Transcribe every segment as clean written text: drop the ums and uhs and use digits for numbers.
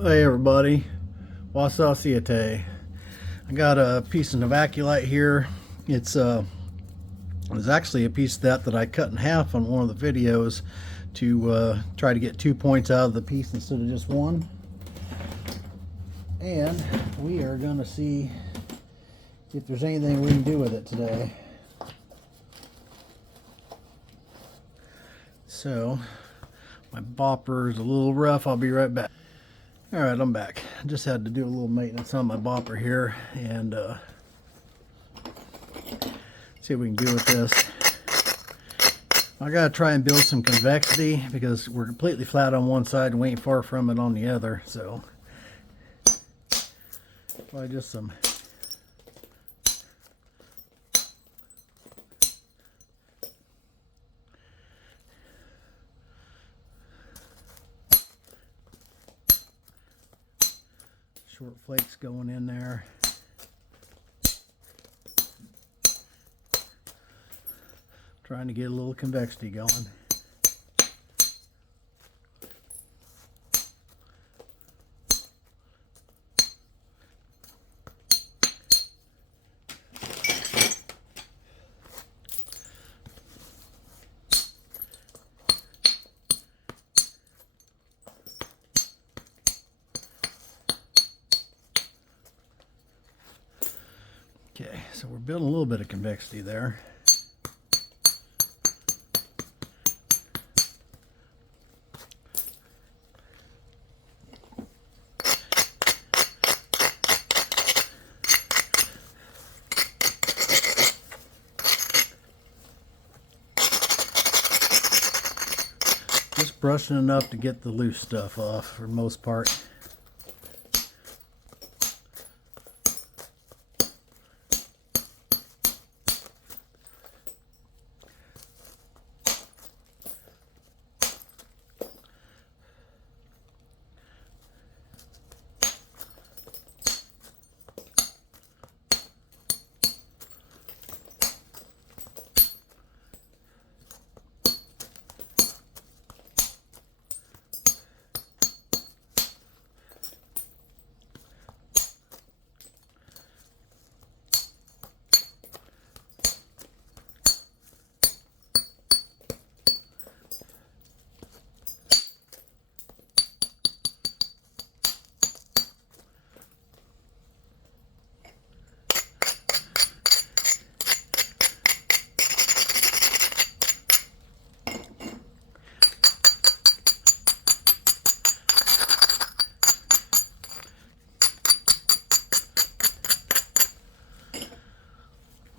Hey everybody, Ouachita. I got a piece of Novaculite here. It's actually a piece that I cut in half on one of the videos to try to get 2 points out of the piece instead of just one. And we are going to see if there's anything we can do with it today. So, my bopper is a little rough. I'll be right back. Alright, I'm back. I just had to do a little maintenance on my bopper here and see what we can do with this. I gotta try and build some convexity because we're completely flat on one side and we ain't far from it on the other, so probably just some short flakes going in there. Trying to get a little convexity going. Okay, so we're building a little bit of convexity there. Just brushing enough to get the loose stuff off for the most part.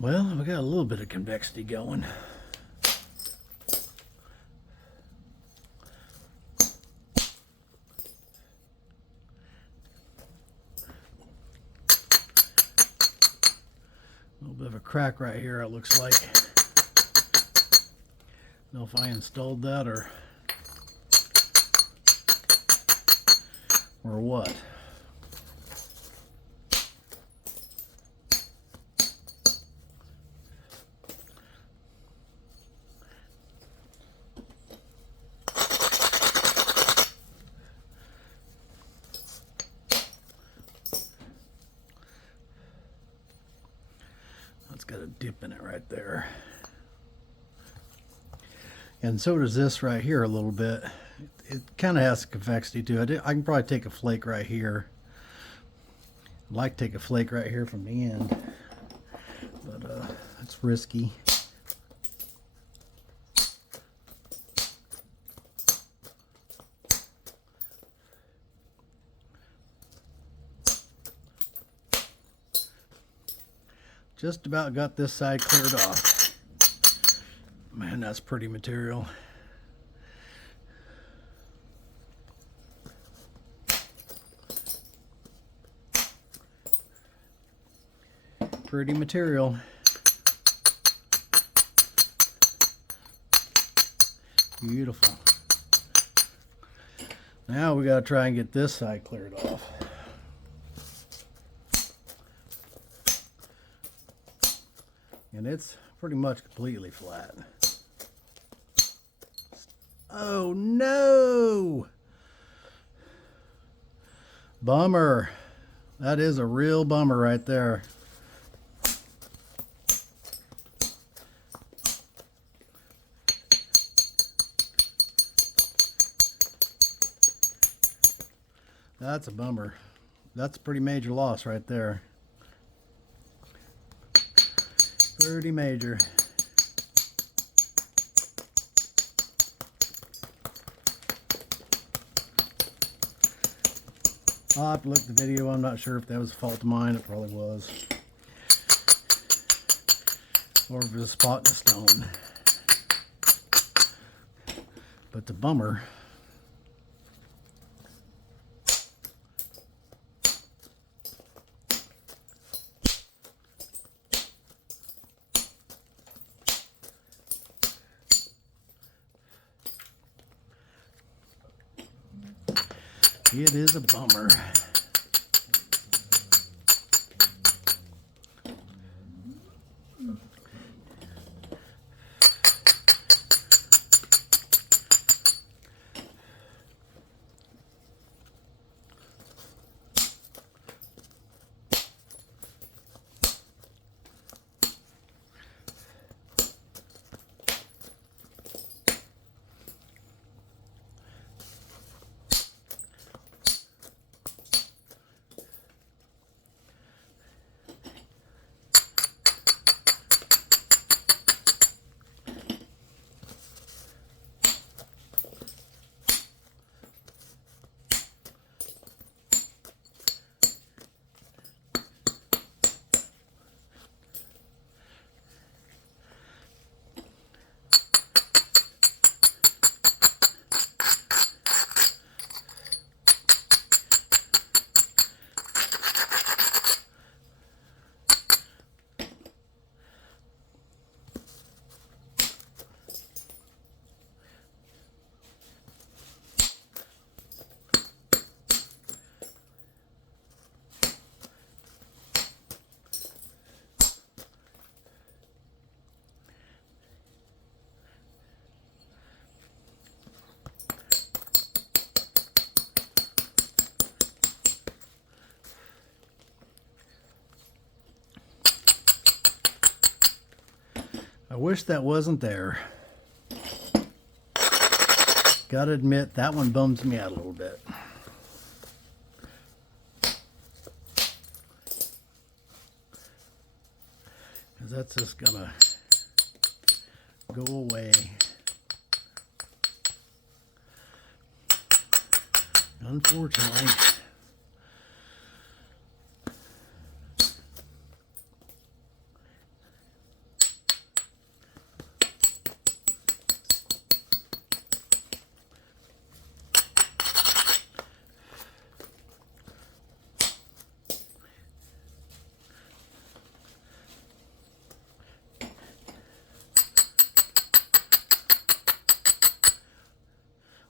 Well, we got a little bit of convexity going. A little bit of a crack right here, it looks like. Don't know if I installed that or what. It's got a dip in it right there. And so does this right here a little bit. It kind of has convexity to it. I can probably take a flake right here. I'd like to take a flake right here from the end, but it's risky. Just about got this side cleared off. Man, that's pretty material. Pretty material. Beautiful. Now we gotta try and get this side cleared off. And it's pretty much completely flat. Oh no! Bummer. That is a real bummer right there. That's a bummer. That's a pretty major loss right there. Pretty major. I'll have to look at the video. I'm not sure if that was a fault of mine. It probably was. Or if it was a spot in the stone. But the bummer. It is a bummer. I wish that wasn't there. Gotta admit, that one bums me out a little bit. Because that's just gonna go away. Unfortunately.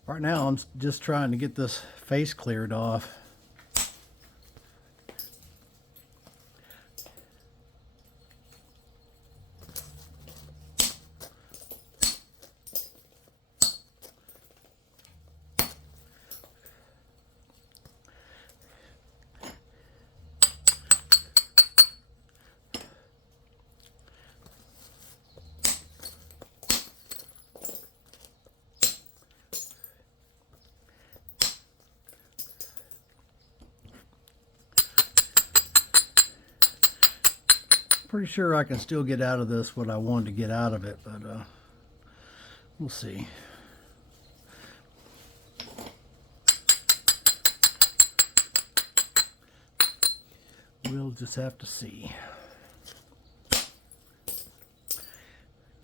Right now I'm just trying to get this face cleared off. Pretty sure I can still get out of this what I wanted to get out of it, but we'll see. We'll just have to see.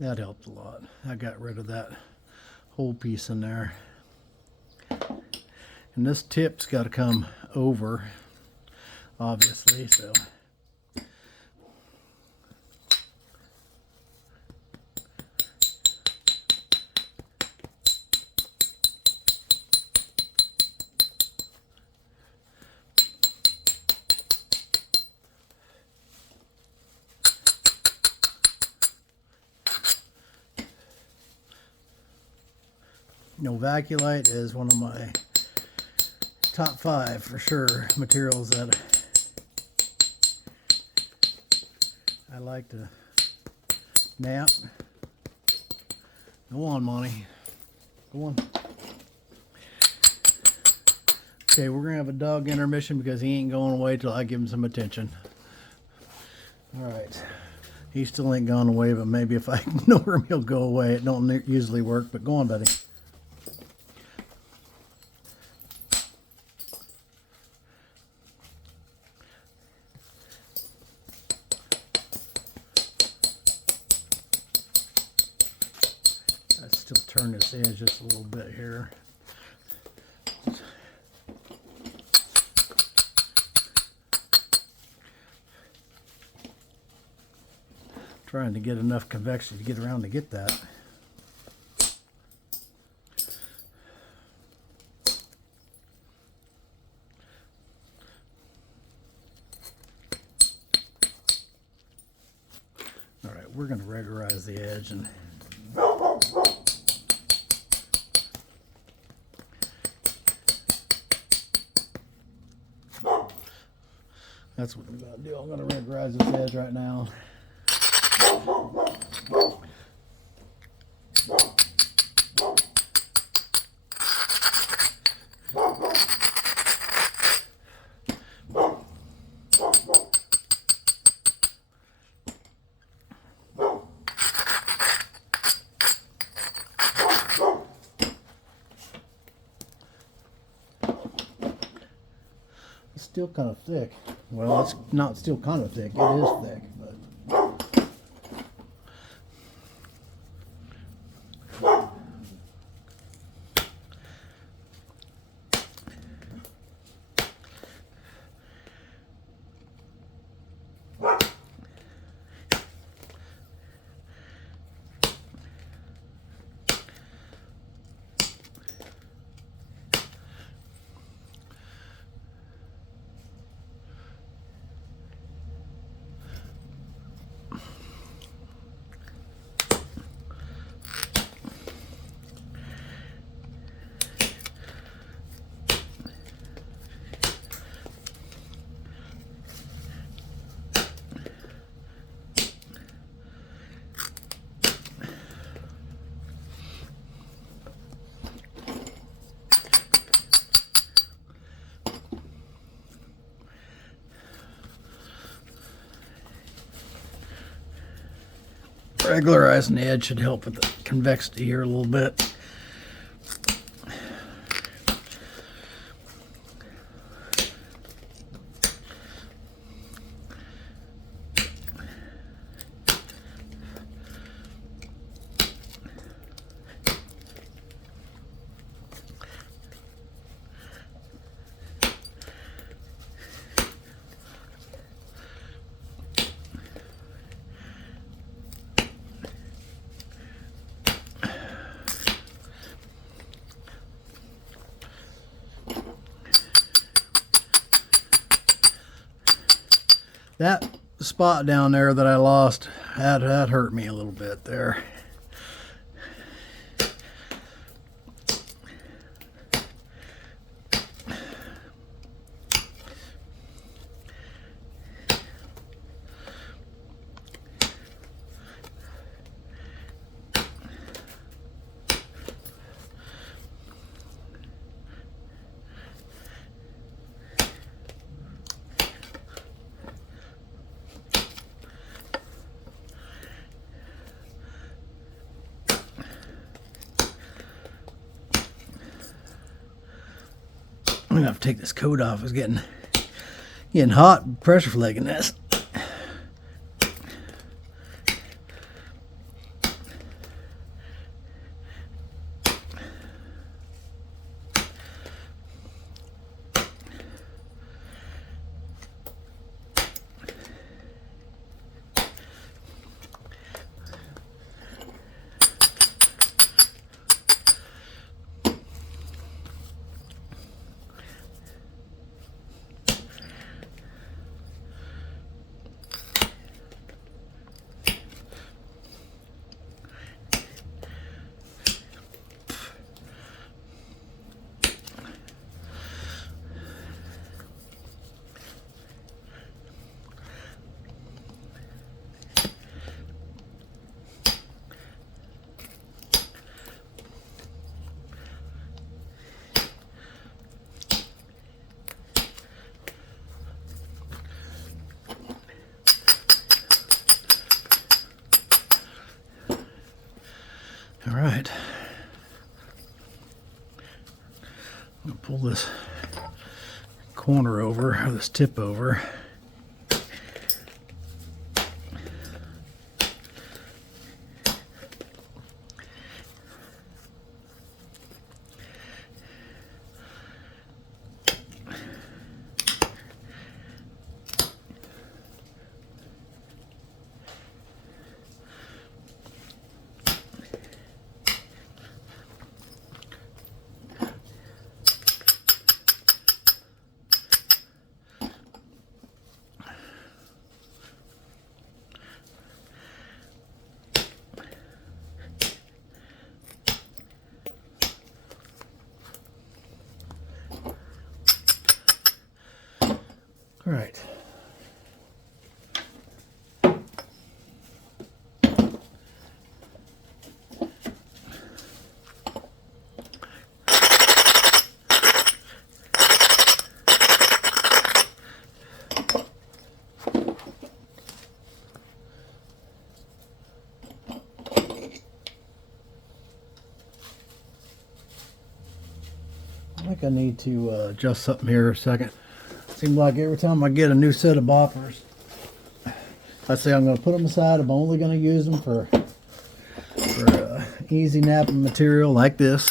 That helped a lot. I got rid of that whole piece in there. And this tip's got to come over, obviously, so. Novaculite is one of my top 5 for sure materials that I like to nap. Go on, Monty. Go on. Okay, we're gonna have a dog intermission because he ain't going away till I give him some attention. All right. He still ain't gone away, but maybe if I ignore him, he'll go away. It don't usually work, but go on, buddy. I still turn this edge just a little bit here. Trying to get enough convexity to get around to get that. All right, we're going to regularize the edge and that's what we're about to do. I'm going to regularize this edge right now. It's still kind of thick. Well, it's not still kind of thick. It is thick, but regularizing the edge should help with the convexity here a little bit. That spot down there that I lost, that hurt me a little bit there. I'm gonna have to take this coat off. It's getting hot, pressure flaking this. right. I'm gonna pull this corner over, or this tip over. All right. I think I need to adjust something here a second. Seems like every time I get a new set of boppers, I say I'm going to put them aside. I'm only going to use them for easy knapping material like this.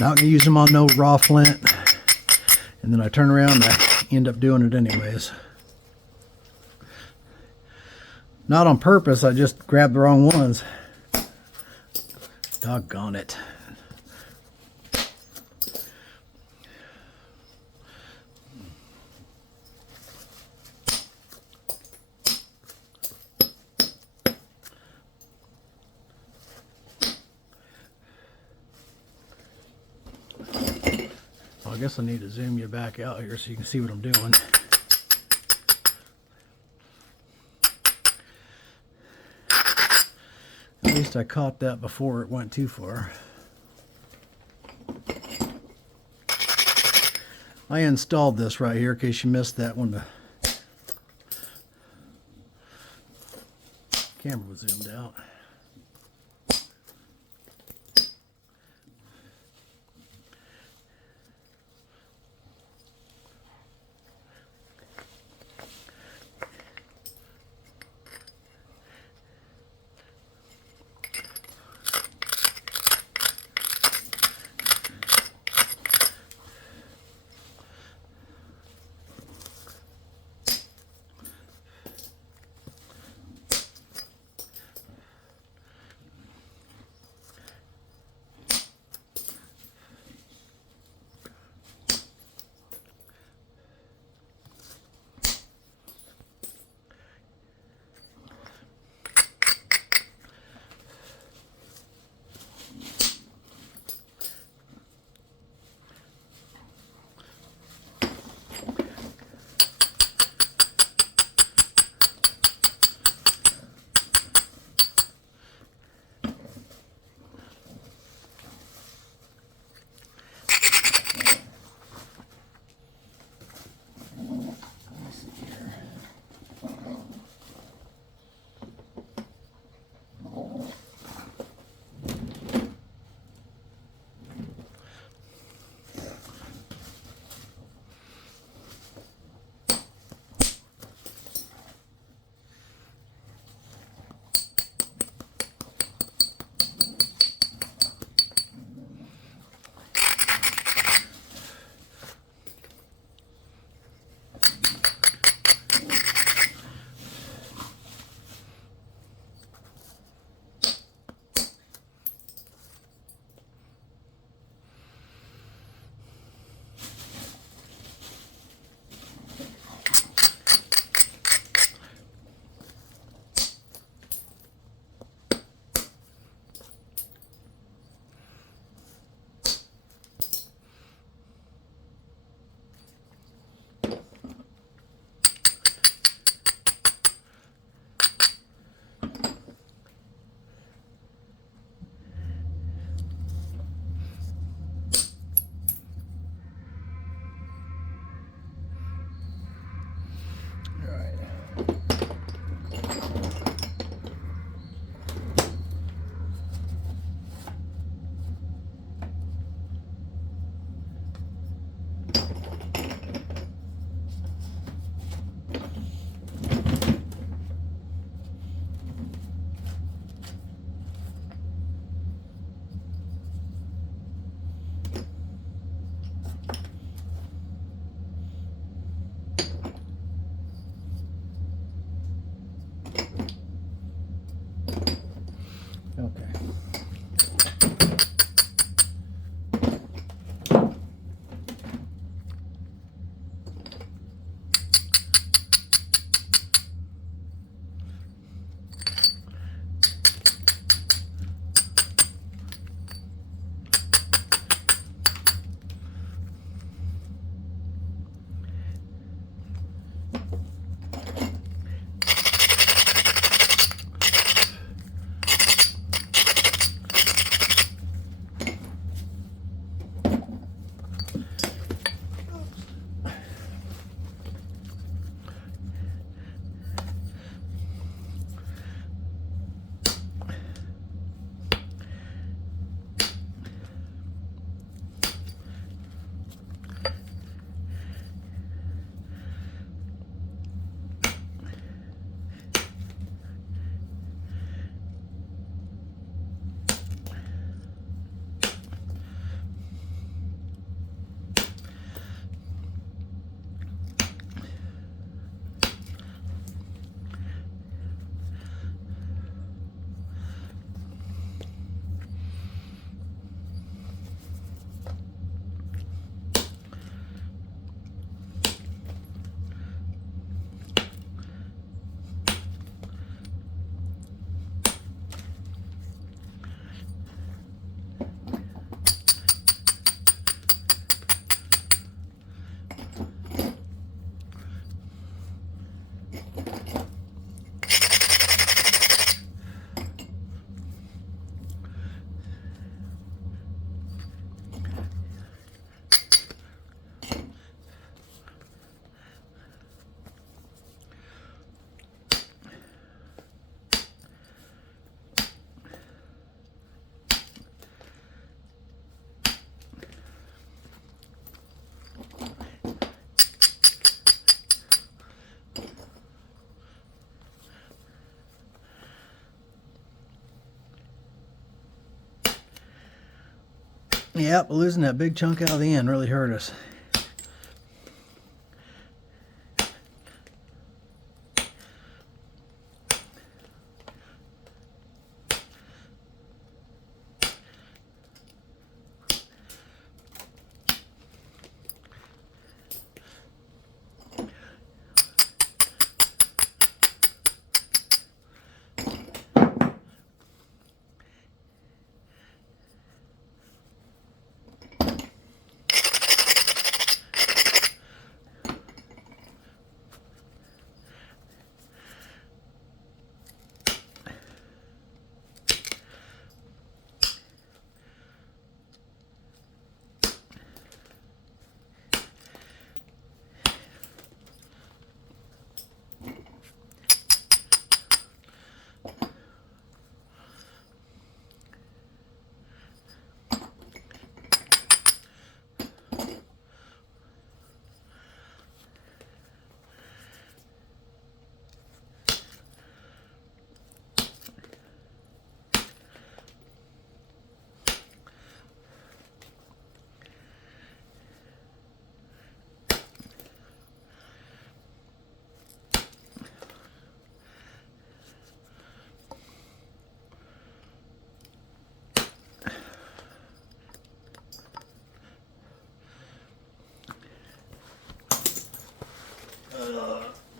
Not going to use them on no raw flint. And then I turn around and I end up doing it anyways. Not on purpose, I just grabbed the wrong ones. Doggone it. I guess I need to zoom you back out here so you can see what I'm doing. At least I caught that before it went too far. I installed this right here in case you missed that when the camera was zoomed out. Yep, losing that big chunk out of the end really hurt us.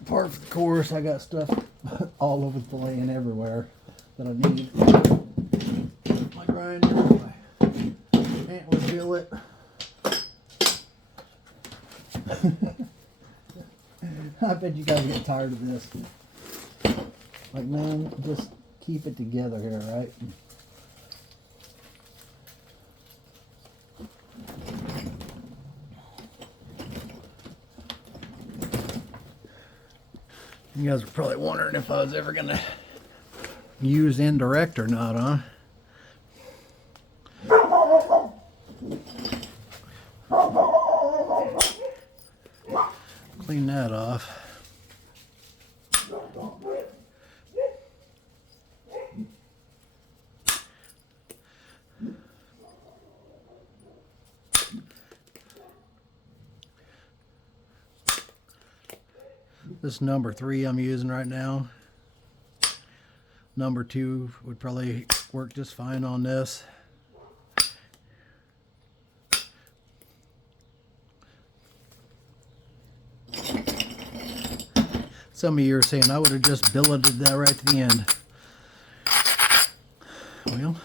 Part of the course, I got stuff all over the lane everywhere that I need. My grinder, my antler billet. I bet you guys get tired of this. Like, man, just keep it together here, right? You guys are probably wondering if I was ever going to use indirect or not, huh? Clean that off. This number 3 I'm using right now. Number 2 would probably work just fine on this. Some of you are saying I would have just billeted that right to the end. Well,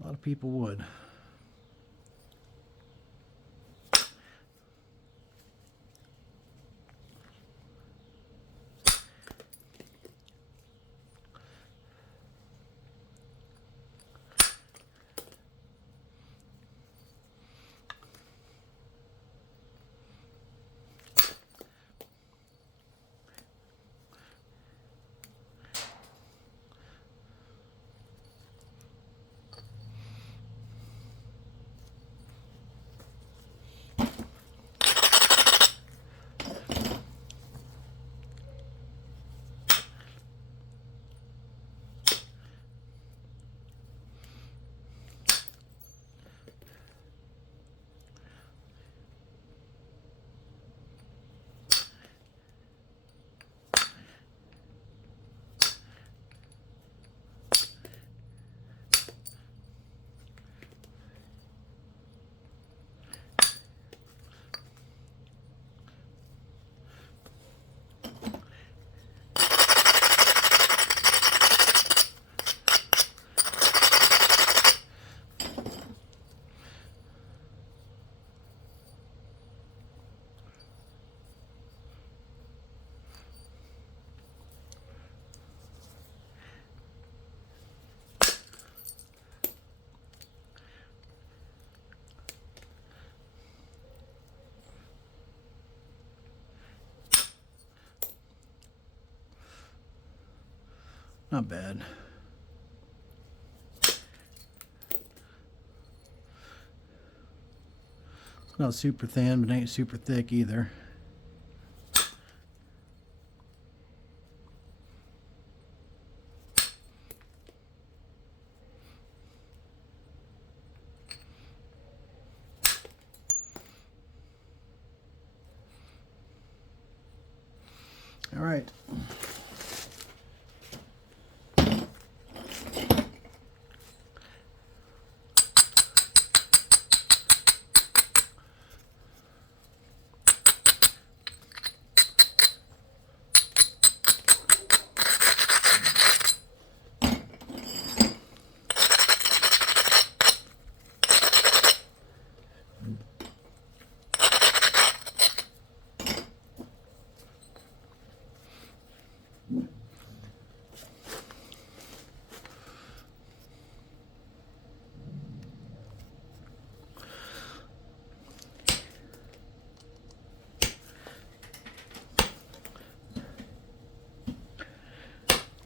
a lot of people would. Not bad. It's not super thin, but it ain't super thick either. right.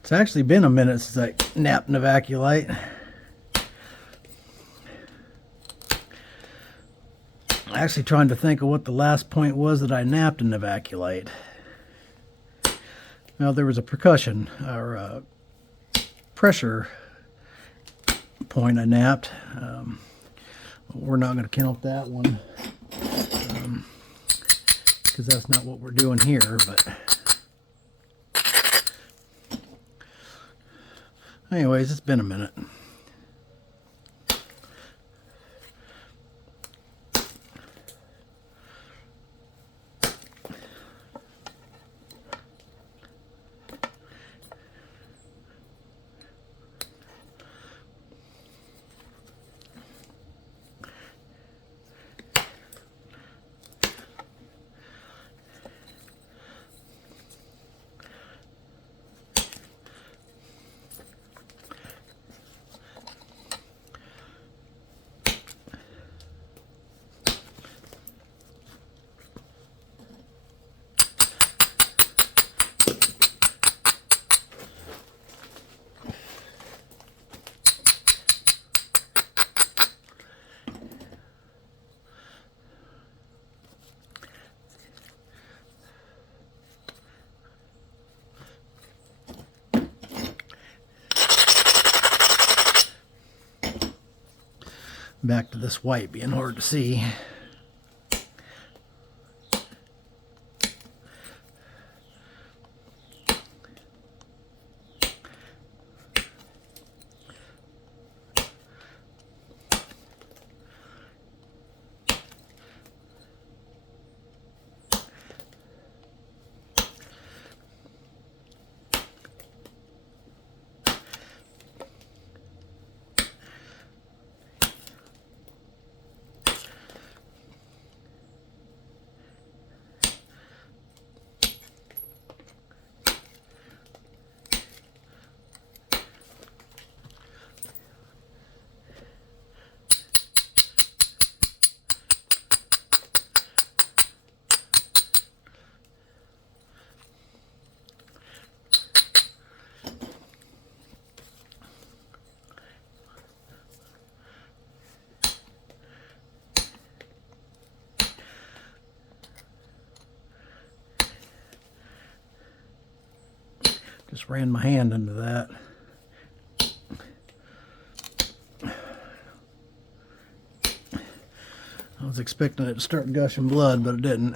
It's actually been a minute since I napped Novaculite. Actually trying to think of what the last point was that I napped in Novaculite. Well, there was a percussion or a pressure point I napped. We're not going to count that one because that's not what we're doing here. But anyways, it's been a minute. Back to this white being hard to see. Just ran my hand into that. I was expecting it to start gushing blood, but it didn't.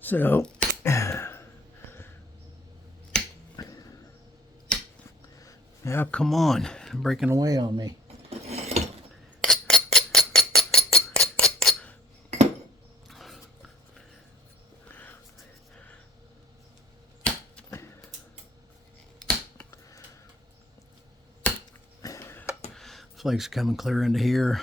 So, yeah, come on, breaking away on me. Flakes coming clear into here.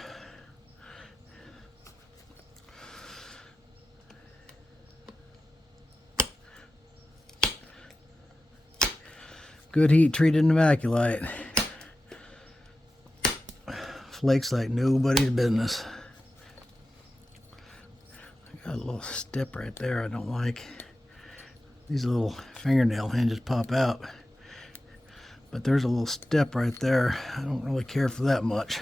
Good heat treated Novaculite. Flakes like nobody's business. I got a little step right there I don't like. These little fingernail hinges pop out. But there's a little step right there. I don't really care for that much.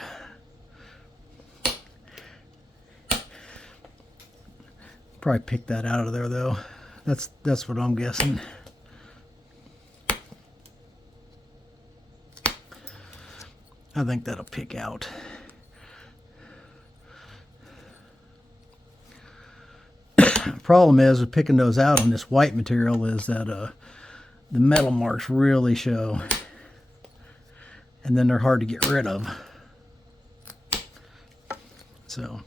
Probably pick that out of there though. That's what I'm guessing. I think that'll pick out. Problem is with picking those out on this white material is that the metal marks really show, and then they're hard to get rid of. So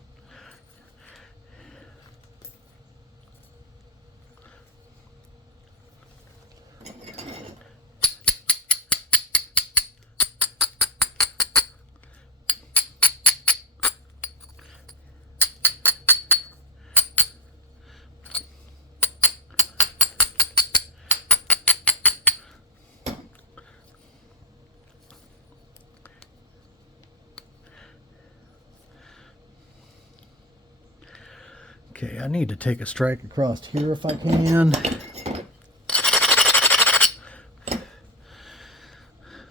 okay, I need to take a strike across here if I can.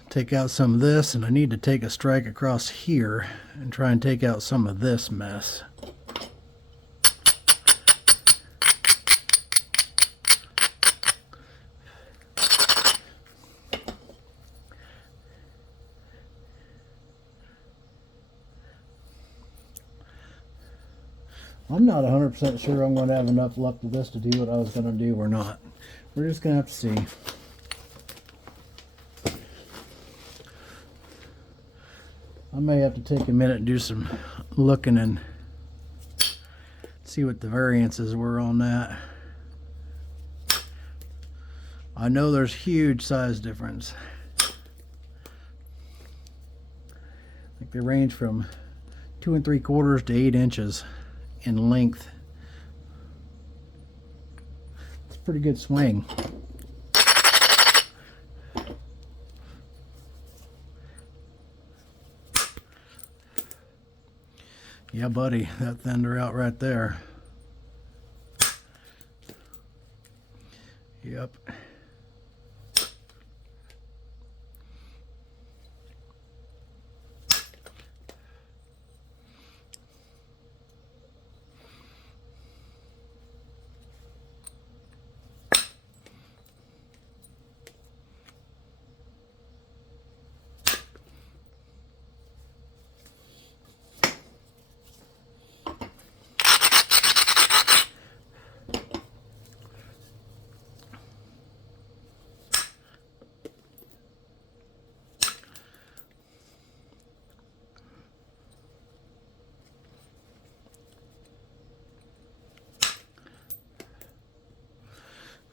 Take out some of this, and I need to take a strike across here and try and take out some of this mess. I'm not 100% sure I'm going to have enough left of this to do what I was going to do or not. We're just going to have to see. I may have to take a minute and do some looking and see what the variances were on that. I know there's huge size difference. Like they range from 2 3/4 to 8 inches in length. It's a pretty good swing. Yeah, buddy, that thinned her out right there. Yep.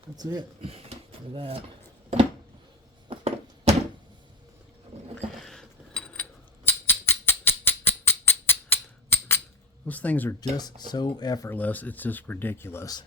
That's it for that. Those things are just so effortless, it's just ridiculous.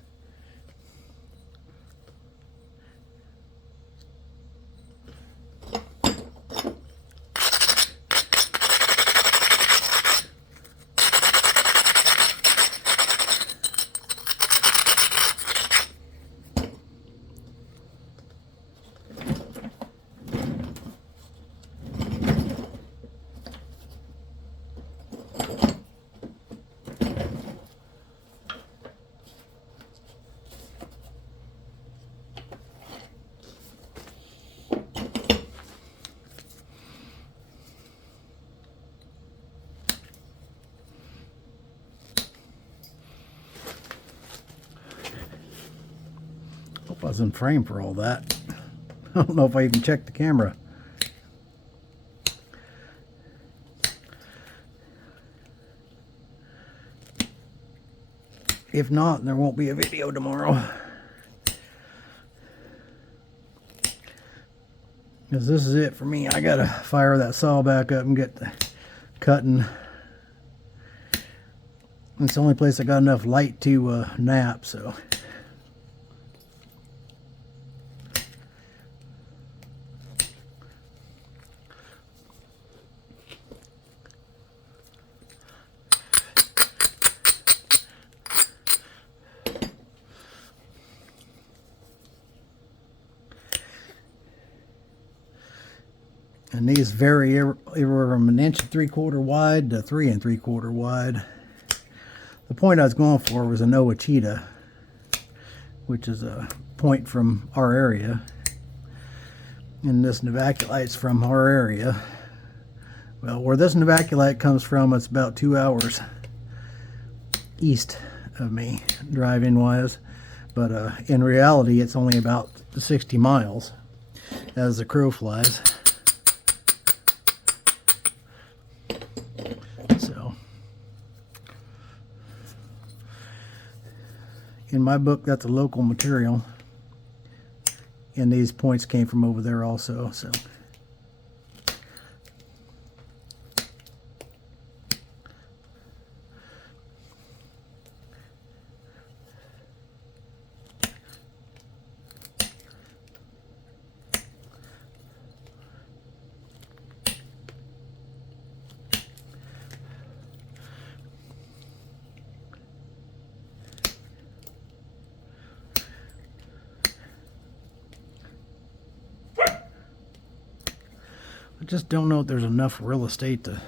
Hope I was in frame for all that. I don't know if I even checked the camera. If not, there won't be a video tomorrow. Because this is it for me. I gotta fire that saw back up and get the cutting. It's the only place I got enough light to nap, so. And these vary anywhere from 1.75 inches wide to 3 3/4 wide. The point I was going for was a Ouachita, which is a point from our area. And this Novaculite's from our area. Well, where this Novaculite comes from, it's about 2 hours east of me, driving wise. But in reality, it's only about 60 miles as the crow flies. So, in my book, that's a local material. And these points came from over there also, so. I just don't know if there's enough real estate to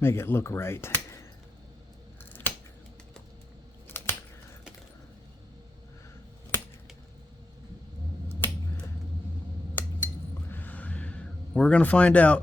make it look right. We're gonna find out.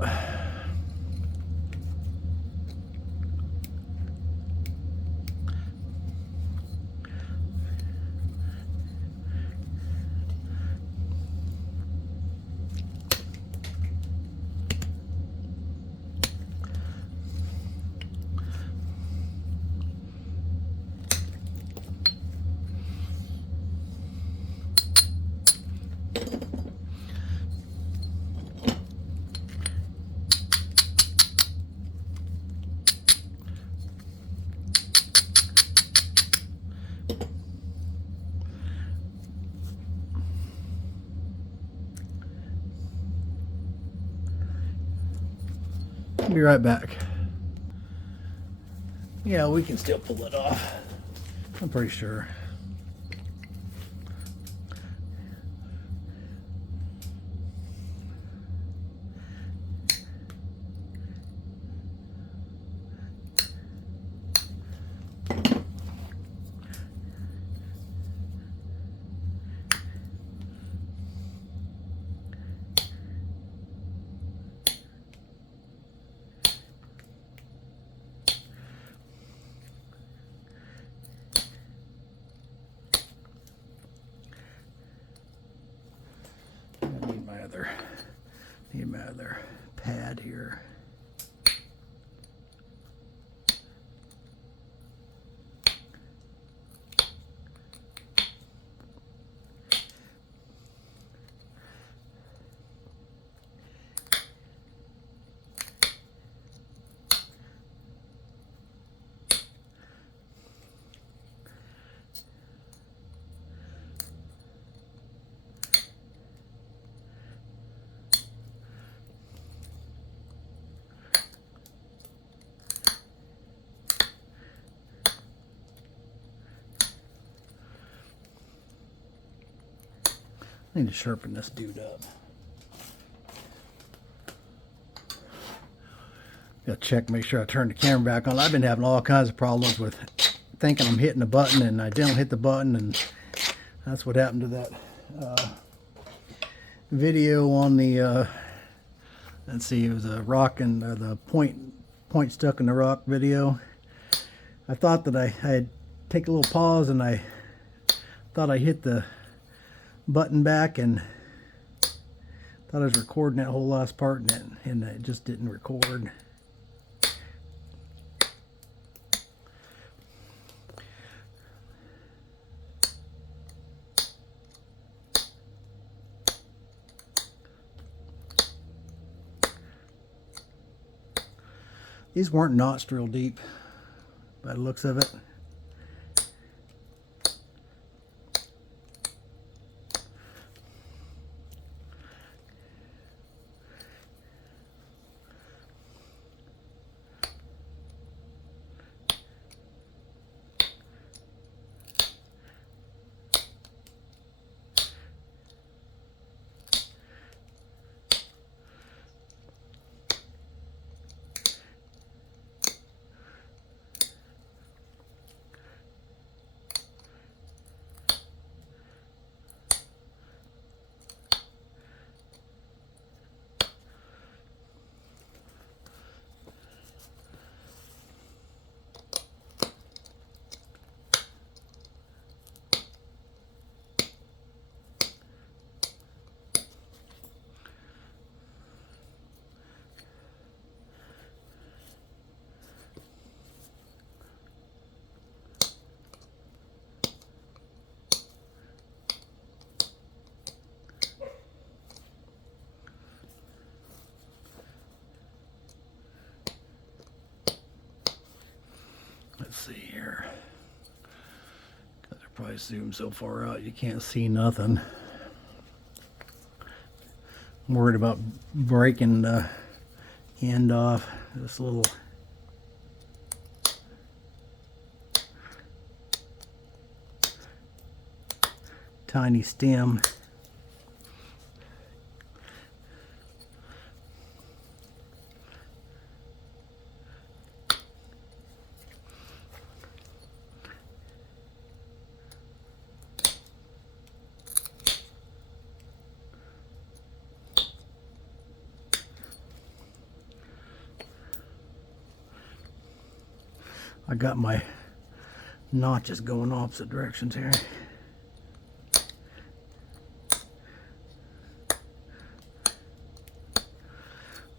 I'll be right back. Yeah, we can still pull it off. I'm pretty sure. Need my other pad here. I need to sharpen this dude up. Gotta check, make sure I turn the camera back on. I've been having all kinds of problems with thinking I'm hitting the button and I don't hit the button, and that's what happened to that video on the let's see, it was a rock and the point stuck in the rock video. I thought that I'd take a little pause, and I thought I hit the button back and thought I was recording that whole last part, and it just didn't record. These weren't notched real deep by the looks of it. Let's see here. They're probably zoomed so far out you can't see nothing. I'm worried about breaking the end off this little tiny stem. I got my notches going opposite directions here.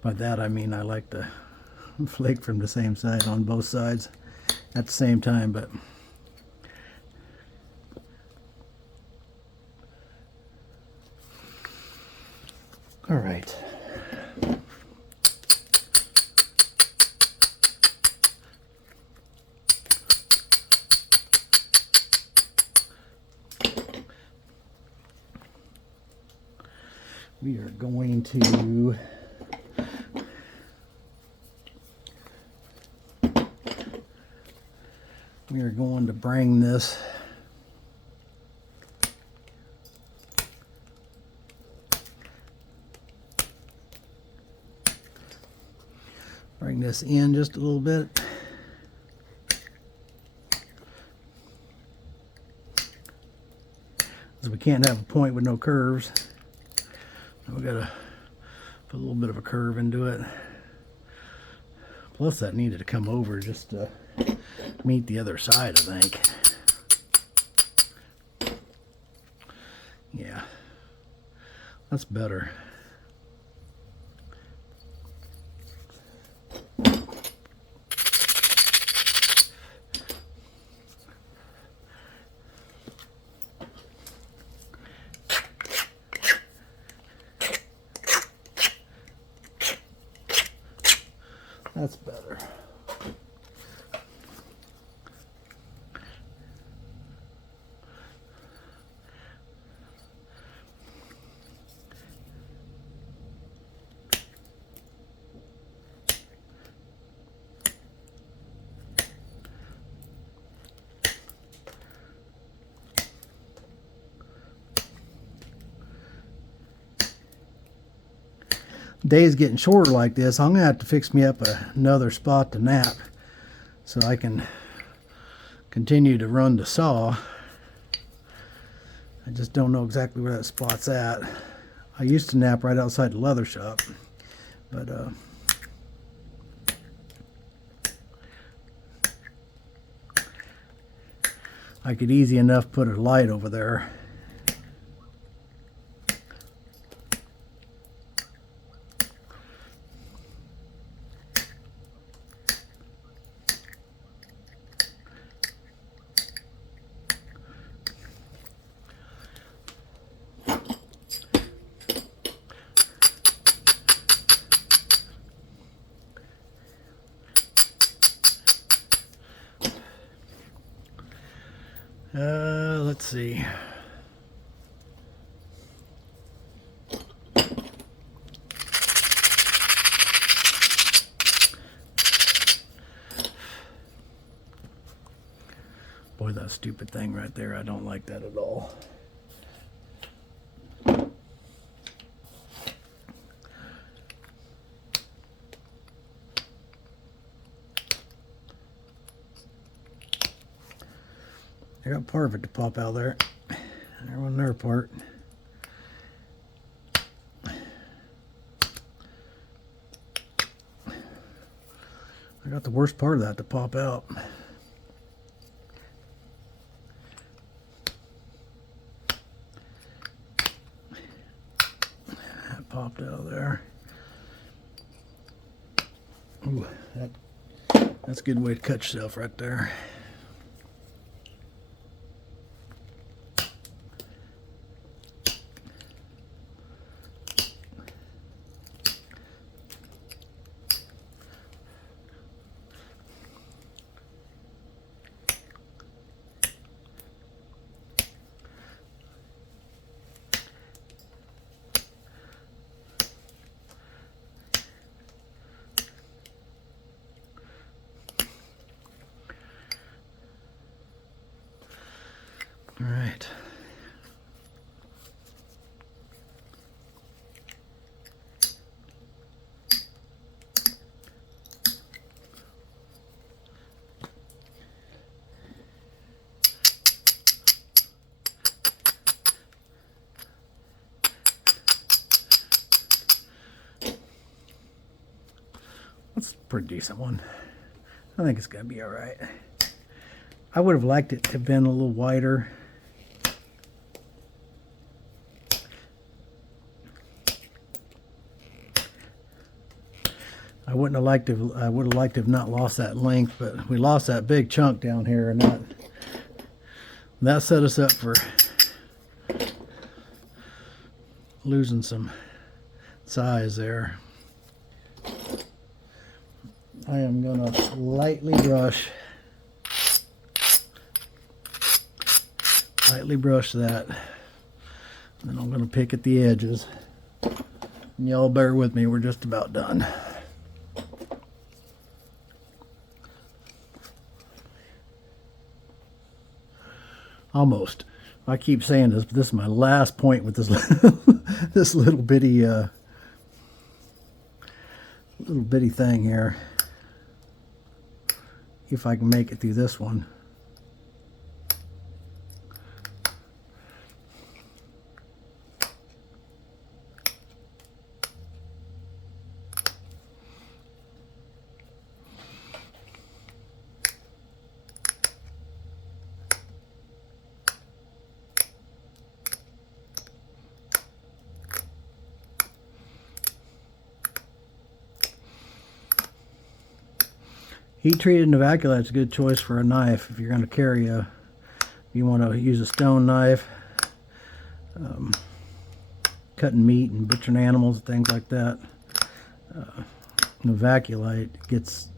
By that I mean I like to flake from the same side on both sides at the same time, but all right. We are going to bring this in just a little bit. So we can't have a point with no curves. We gotta put a little bit of a curve into it. Plus that needed to come over just to meet the other side, I think. Yeah, that's better. That's better. Days getting shorter like this, I'm gonna have to fix me up another spot to nap so I can continue to run the saw. I just don't know exactly where that spot's at. I used to nap right outside the leather shop, but I could easy enough put a light over there. see. Boy, that stupid thing right there, I don't like that at all. I got part of it to pop out there. There wasn't their part. I got the worst part of that to pop out. That popped out of there. Ooh, that's a good way to cut yourself right there. All right. That's a pretty decent one. I think it's gonna be all right. I would have liked it to have been a little wider. I wouldn't have liked to. I would have liked to have not lost that length, but we lost that big chunk down here, and that set us up for losing some size there. I am gonna lightly brush that, and then I'm gonna pick at the edges. And y'all bear with me, we're just about done. Almost. I keep saying this, but this is my last point with this this little bitty thing here. If I can make it through this one. Heat treated Novaculite is a good choice for a knife if you're going to carry a. You want to use a stone knife, cutting meat and butchering animals and things like that. Novaculite gets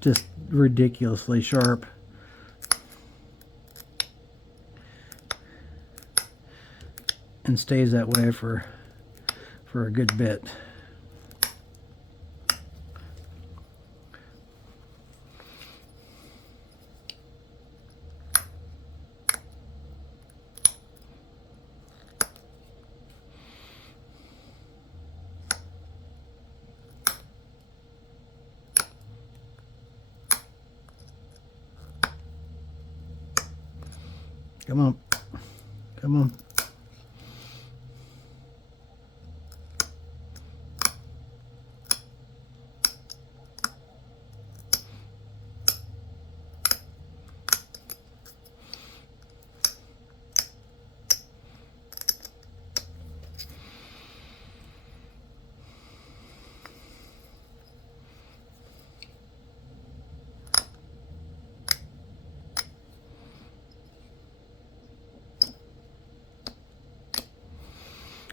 just ridiculously sharp. And stays that way for a good bit. Come on. Come on.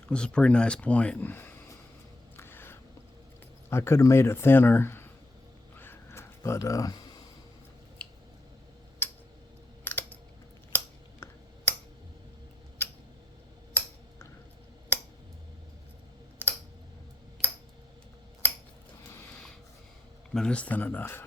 This is a pretty nice point. I could have made it thinner, but but it's thin enough.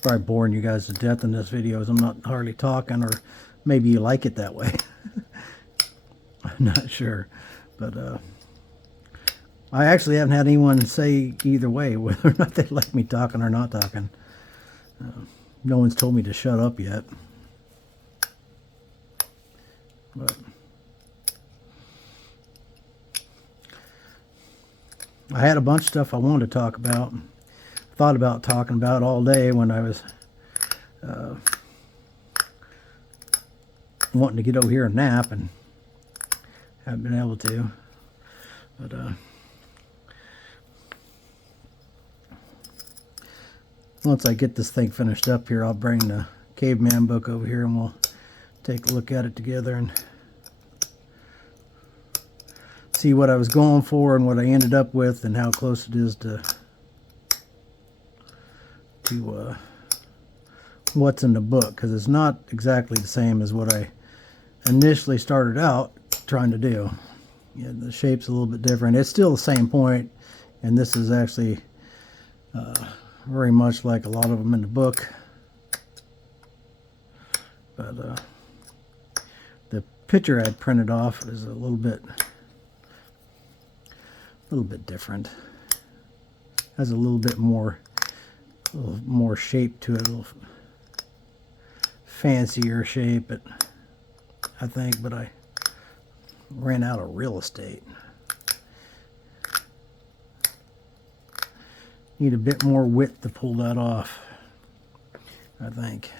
Probably boring you guys to death in this video as I'm not hardly talking, or maybe you like it that way. I'm not sure, but I actually haven't had anyone say either way whether or not they like me talking or not talking. No one's told me to shut up yet, but I had a bunch of stuff I wanted to talk about. Thought about talking about all day when I was wanting to get over here and nap, and haven't been able to. But once I get this thing finished up here, I'll bring the caveman book over here and we'll take a look at it together and see what I was going for and what I ended up with and how close it is to what's in the book, because it's not exactly the same as what I initially started out trying to do. Yeah, the shape's a little bit different. It's still the same point, and this is actually very much like a lot of them in the book, but the picture I'd printed off is a little bit different. Has a little bit more shape to it, a little fancier shape, I think, but I ran out of real estate. Need a bit more width to pull that off, I think.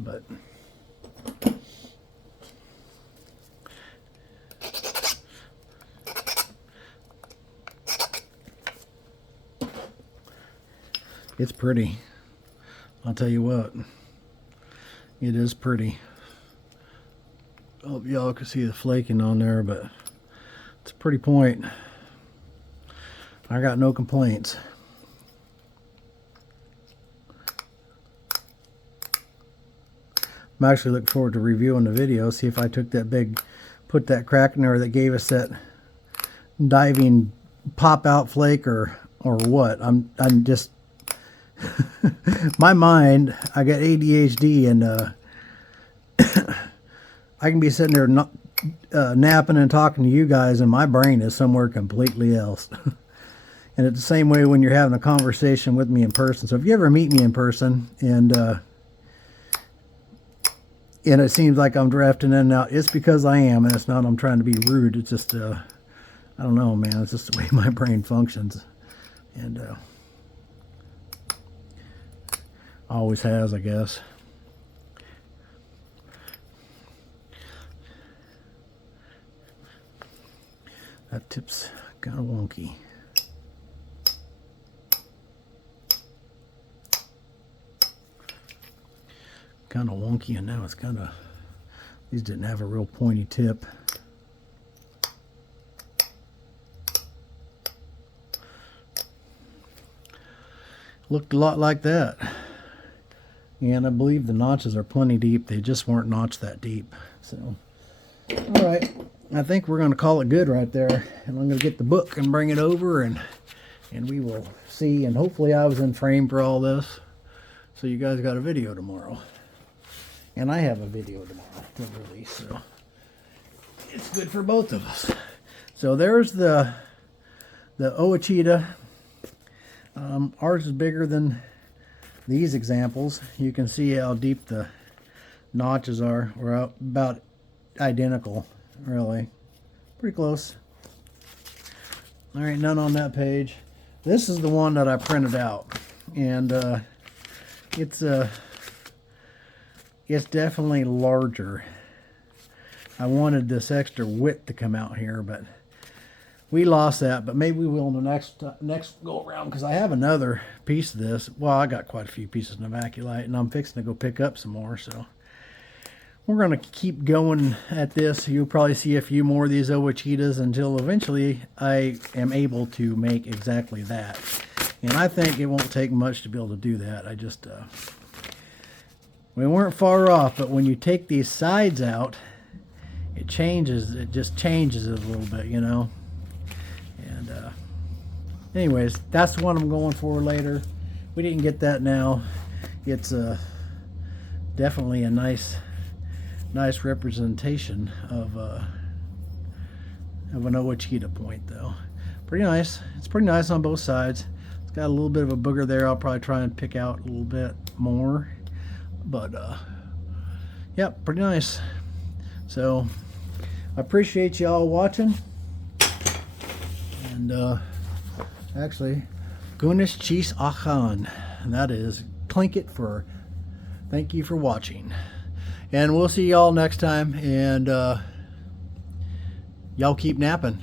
But it's pretty. I'll tell you what, it is pretty. I hope y'all can see the flaking on there, but it's a pretty point. I got no complaints. I'm actually looking forward to reviewing the video, see if I took that put that crack in there that gave us that diving pop out flake or what. I'm just my mind, I got ADHD, and I can be sitting there napping and talking to you guys, and my brain is somewhere completely else. And it's the same way when you're having a conversation with me in person. So if you ever meet me in person and it seems like I'm drafting in and out, it's because I am, and it's not I'm trying to be rude. It's just I don't know, man. It's just the way my brain functions, and always has, I guess. That tip's kind of wonky. kind of wonky, and now it's kind of, these didn't have a real pointy tip. Looked a lot like that. And I believe the notches are plenty deep. They just weren't notched that deep. So, all right. I think we're going to call it good right there. And I'm going to get the book and bring it over, and we will see. And hopefully I was in frame for all this. So you guys got a video tomorrow. And I have a video tomorrow to release. So it's good for both of us. So there's the Ouachita. Ours is bigger than these examples. You can see how deep the notches are. We're about identical, really. Pretty close. All right, none on that page. This is the one that I printed out, and it's definitely larger. I wanted this extra width to come out here, but we lost that. But maybe we will in the next go around, because I have another piece of this. Well, I got quite a few pieces of Novaculite, and I'm fixing to go pick up some more. So we're going to keep going at this. You'll probably see a few more of these Ouachitas until eventually I am able to make exactly that. And I think it won't take much to be able to do that. I just, we weren't far off, but when you take these sides out, it changes. It just changes it a little bit, you know. And anyways, that's the one I'm going for later. We didn't get that now. It's definitely a nice representation of an Ouachita point, though. Pretty nice. It's pretty nice on both sides. It's got a little bit of a booger there. I'll probably try and pick out a little bit more, but yep, pretty nice. So I appreciate y'all watching, and actually, Gunis Chis Achan, and that is clink it for thank you for watching. And we'll see y'all next time, and y'all keep napping.